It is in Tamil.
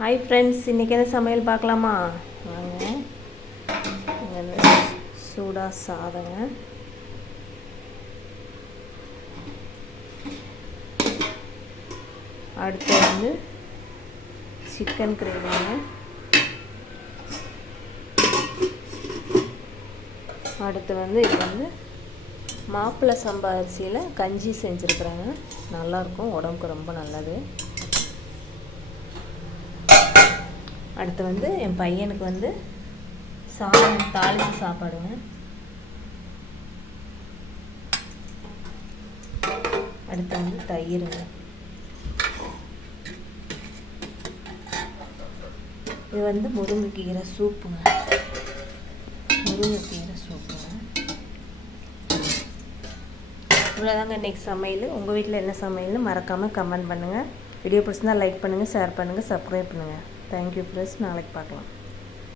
ஹாய் ஃப்ரெண்ட்ஸ், இன்றைக்கி என்ன சமையல் பார்க்கலாமா? வாங்க. இங்கே சூடாக சாதங்க, அடுத்து வந்து சிக்கன் கிரேவிங்க, அடுத்து வந்து இது வந்து மாப்பிள்ளை சம்பா அரிசியில் கஞ்சி செஞ்சுருக்குறாங்க. நல்லாயிருக்கும், உடம்புக்கு ரொம்ப நல்லது. அடுத்து வந்து என் பையனுக்கு வந்து சாதம் தாளித்து சாப்பாடுங்க. அடுத்து வந்து தயிருங்க. இது வந்து முருங்கைக்கீரை சூப்புங்க. முருங்கைக்கீரை சூப்புங்க. இவ்வளோதாங்க இன்றைக்கி சமையல். உங்கள் வீட்டில் என்ன சமையல்னு மறக்காமல் கமெண்ட் பண்ணுங்கள். வீடியோ பிடிச்சிருந்தா லைக் பண்ணுங்கள், ஷேர் பண்ணுங்கள், சப்ஸ்கிரைப் பண்ணுங்கள். Thank you friends. நாளைக்கு பார்க்கலாம்.